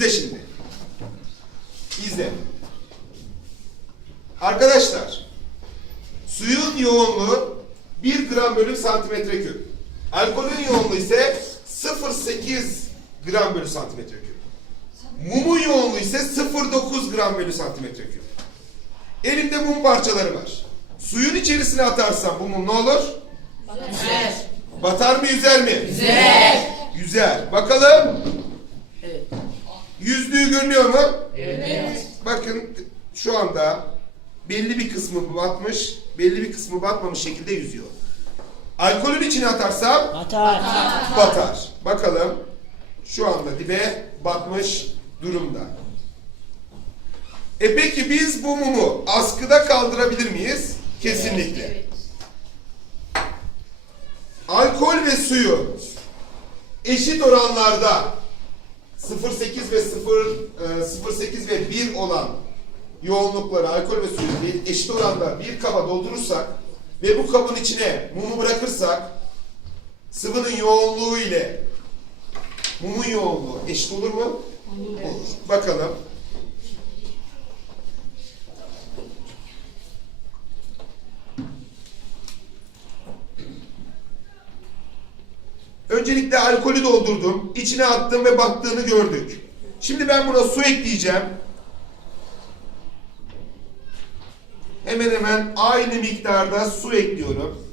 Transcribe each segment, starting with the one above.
İzle şimdi. İzle. Arkadaşlar, suyun yoğunluğu 1 gram bölü santimetre küp. Alkolün yoğunluğu ise 0.8 gram bölü santimetre küp. Mumun yoğunluğu ise 0.9 gram bölü santimetre küp. Elimde mum parçaları var. Suyun içerisine atarsam bu mum ne olur? Güzel. Batar mı yüzer mi? Güzel. Yüzer. Bakalım. Yüzdüğü görünüyor mu? Evet. Bakın şu anda belli bir kısmı batmış, belli bir kısmı batmamış şekilde yüzüyor. Alkolün içine atarsam Atar. batar. Bakalım şu anda dibe batmış durumda. E peki biz bu mumu askıda kaldırabilir miyiz? Kesinlikle. Alkol ve suyu eşit oranlarda 0.8 ve 0 e, 0.8 ve 1 olan yoğunlukları alkol ve suyu değil, eşit oranda bir kaba doldurursak ve bu kabın içine mumu bırakırsak sıvının yoğunluğu ile mumun yoğunluğu eşit olur mu? Olur. Bakalım. Öncelikle alkolü doldurdum. içine attım ve battığını gördük. Şimdi ben buna su ekleyeceğim. Hemen hemen aynı miktarda su ekliyorum.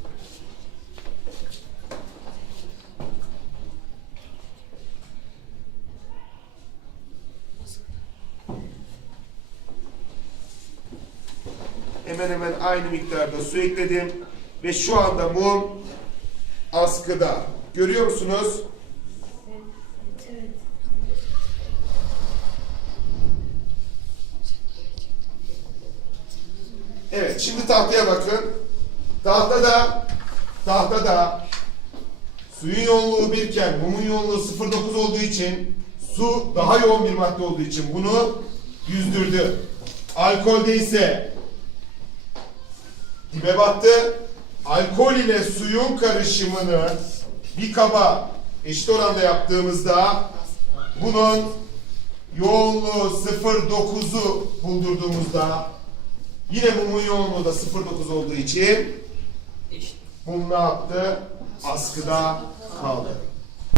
Hemen hemen aynı miktarda su ekledim. Ve şu anda mum askıda. Görüyor musunuz? Evet, şimdi tahtaya bakın. Tahtada, tahtada suyun yoğunluğu birken mumun yoğunluğu 0.9 olduğu için su daha yoğun bir madde olduğu için bunu yüzdürdü. Alkolde ise dibe battı. Alkol ile suyun karışımını bir kaba eşit oranda yaptığımızda bunun yoğunluğu 0.9'u buldurduğumuzda yine mumun yoğunluğu da 0.9 olduğu için mum ne yaptı? Askıda kaldı.